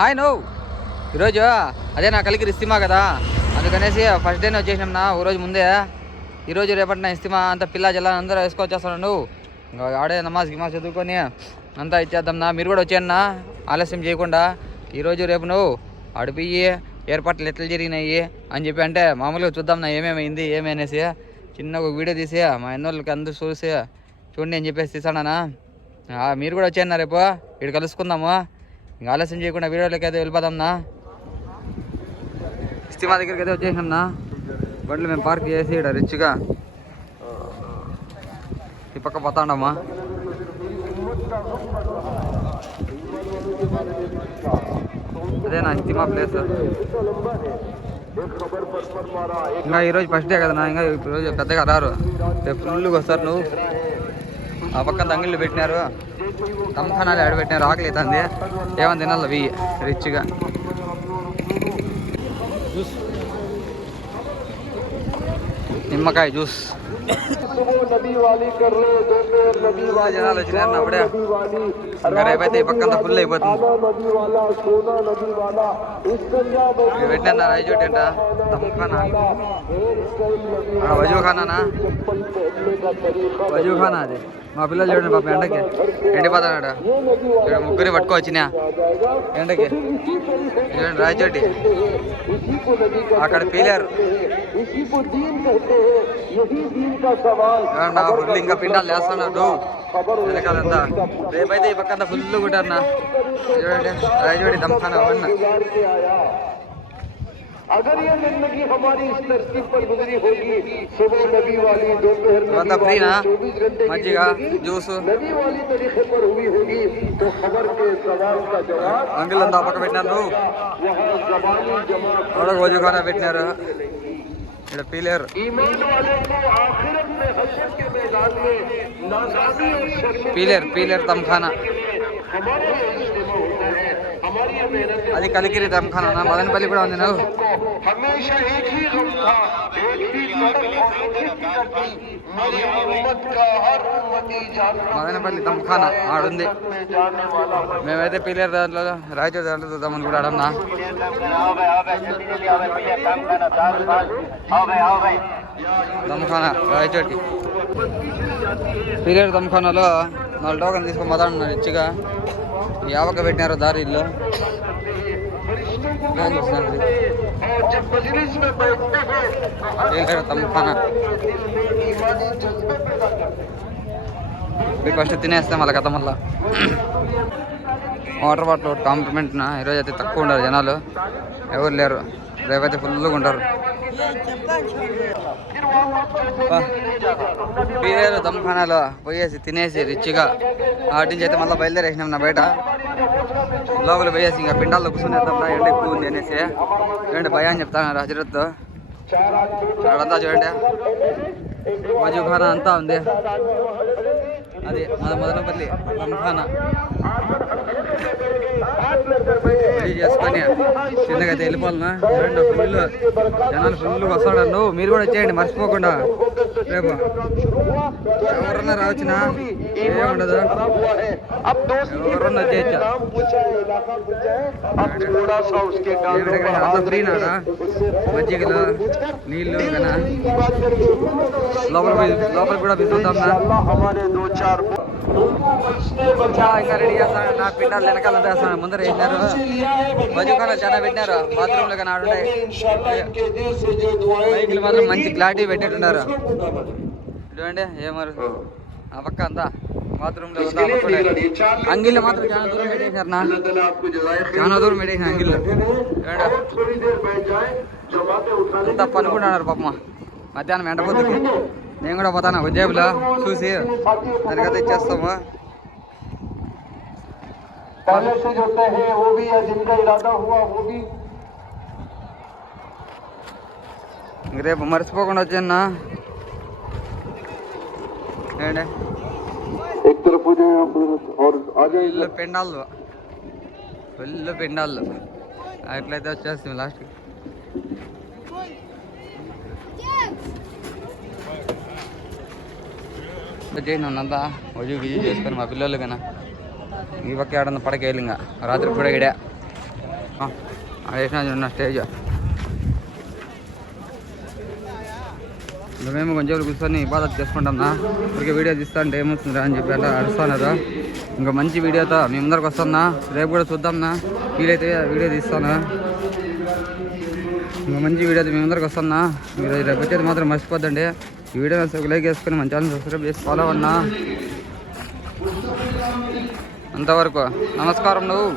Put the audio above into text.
Hi నువ్వు ఈరోజు అదే నా కలికి ఇస్తిమా కదా, అందుకనేసి ఫస్ట్ డేనే వచ్చేసినాం నా ఓ రోజు ముందే. ఈరోజు రేపటి నా ఇస్తిమా అంతా పిల్ల జల్లా అందరూ వేసుకొచ్చేస్తాను. నువ్వు ఇంకా ఆడే నమాజ్ గిమాజ్ చదువుకొని అంతా ఇచ్చేద్దాం నా. మీరు కూడా వచ్చేయన్నా ఆలస్యం చేయకుండా. ఈరోజు రేపు నువ్వు అడిపోయి ఏర్పాట్లు ఎట్లా జరిగినాయి అని చెప్పి అంటే మామూలుగా చూద్దాం నా ఏమేమైంది ఏమనేసి చిన్న ఒక వీడియో తీసి మా ఎన్నోళ్ళకి అందరూ చూసి చూడండి అని చెప్పేసి తీసానా. మీరు కూడా వచ్చేయన్నా రేపు ఇక్కడ కలుసుకుందాము. ఇంకా ఆలస్యం చేయకుండా వీడియోలోకి అయితే వెళ్ళిపోదాంనా. ఇస్తిమా దగ్గరికి అయితే వచ్చేసాంనా. బండ్లు మేము పార్క్ చేసి ఇక్కడ రిచ్గా ఈ పక్క పోతా ఉండమ్మా. అదే నా ఇస్తిమా ప్లేస్. ఇంకా ఈరోజు ఫస్ట్ డే కదా నా, ఇంకా ఈరోజు పెద్దగా రారు, రేపు ఫుల్గా వస్తారు. నువ్వు ఆ పక్క దంగిళ్ళు పెట్టినారు, తమ్ఖానాలు ఆడబెట్టినారు. ఆకలి అవుతుంది, ఏమని తినాలి అవి రిచ్గా. నిమ్మకాయ జ్యూస్. జనాలు వచ్చినారు అప్పుడే. ఇంకా రేపైతే ఈ పక్కంతా ఫుల్ అయిపోతుంది. పెట్టినా రైజోటి అంట తమ్ఖానా, వజూఖానా వజూఖానా. అది మా పిల్లలు చూడండి పాప ఎండకి ఎండిపోతాడు. ఇక్కడ ముగ్గురిని పట్టుకోవచ్చినా ఎండకి. చూడండి రాయచోటి అక్కడ పీలేరు. ఫుల్ ఇంకా పిండాలు వేస్తున్నాడు వెనకాలంతా. రేపైతే ఈ పక్కంతా ఫుల్ ఉంటారన్నా. చూడండి రాయచోటి దమ్ఖానా అవన్నీ. అంతా ఫ్రీనా మజ్జిగ జ్యూసు. అంగిల్ అంతా పక్క పెట్టినారు. వజూఖానా పెట్టినారు. ఇక్కడ పీలేరు. పీలేరు తమ్ఖానా. అది కలికిరి దమ్ఖానా. మదనపల్లి కూడా ఉంది. నువ్వు మదనపల్లి దమ్ఖానా ఆడుంది. మేమైతే పీలేరు దాంట్లో రాయచూరు దాంట్లో చూద్దామని కూడా ఆడన్నా. దమ్ఖానా రాయచోటి పీలేరు దమ్ఖానాలో 4 టోకన్ తీసుకొని పోతాడున్నారు ఇచ్చిగా. యావక పెట్టినారు దారిలో. తమ్ఖానా ఫస్ట్ తినేస్తాం వాళ్ళ కథ. మళ్ళా వాటర్ బాటిల్ ఒకటి కాంప్లిమెంట్. ఈరోజు అయితే తక్కువ ఉండరు జనాలు, ఎవరు లేరు. రేపైతే ఫుల్గా ఉంటారు. పీలేరు దమ్ఖానాలో పోయేసి తినేసి రిచ్గా ఆటి నుంచి అయితే మళ్ళీ బయలుదేరేసినాం నా. బయట లోపల పోయేసి ఇంకా పిండాల్లో కూర్చునేద్దాం నా, ఎండ ఎక్కువ ఉంది అనేసి. చూడండి భయ అని చెప్తాను హజరత్. అక్కడంతా చూడండి వజూఖానా అంతా ఉంది. అది మదనపల్లి దమ్ఖానా చేసుకొని చిన్నగా అయితే వెళ్ళిపోవాలన్నా. చూడండి ఫుల్ జనాలు ఫుల్ వస్తాడు. నువ్వు మీరు కూడా వచ్చేయండి మర్చిపోకుండా. రేపు ఎవరన్నా రావచ్చునా, ఏముండదు, ఎవరన్నా వచ్చేయచ్చు. అంత ఫ్రీనాడా మజ్జిగలు నీళ్ళు కన్నా. లోపల కూడా చూద్దాంనా. ఇంకా రెడీ చేస్తాను నా. పిండాలు వెనకాల వేస్తాను, ముందర వేసినారు. వజూఖానా చాలా పెట్టినారు. బాత్రూమ్లో కానీ ఆడుంటాయి. బైకులు మాత్రం మంచి క్లారిటీ పెట్టేట్టున్నారు. చూడండి ఏమారు ఆ పక్క అంతా బాత్రూమ్లో. అంగిళ్ళు మాత్రం చాలా దూరం పెట్టేసినారు నా, చాలా దూరం పెట్టేసిన అంగిళ్ళు. అంతా పనుకుంటున్నారు పాపమ్మ. మధ్యాహ్నం ఎండపోతుంది. నేను కూడా పోతాను ఉద్యోగులో చూసి దానికైతే ఇచ్చేస్తాము. రేపు మర్చిపోకుండా వచ్చానా. ఫుల్ పెండాళ్ళు, ఫుల్ పెండాళ్ళు. అట్లయితే వచ్చేస్తాం లాస్ట్కి. చేసినంతా వజూ గిజీ చేసుకొని మా పిల్లలు కన్నా ఈ పక్క ఆడన్న పడకేళ్ళు. ఇంకా రాత్రికి కూడా ఇడే వేసిన ఉన్న స్టేజ్ మేము కొంచెం కూర్చొని ఇబాదత్ చేసుకుంటాంనా. ఇప్పటికే వీడియో తీస్తా అంటే ఏమవుతుందా అని చెప్పి అలా అరుస్తున్నారు. ఇంకా మంచి వీడియోతో మీ ముందరికి వస్తున్నా. రేపు కూడా చూద్దాంనా, వీలైతే వీడియో తీస్తానా. ఇంకా మంచి వీడియోతో మీ ముందరికి వస్తున్నా. మీరు రేపు వచ్చేది మాత్రం మర్చిపోద్దండి. ఈ వీడియో లైక్ చేసుకుని మన ఛానల్ సబ్స్క్రైబ్ చేసి ఫాలో అన్నా. అంతవరకు నమస్కారం. నువ్వు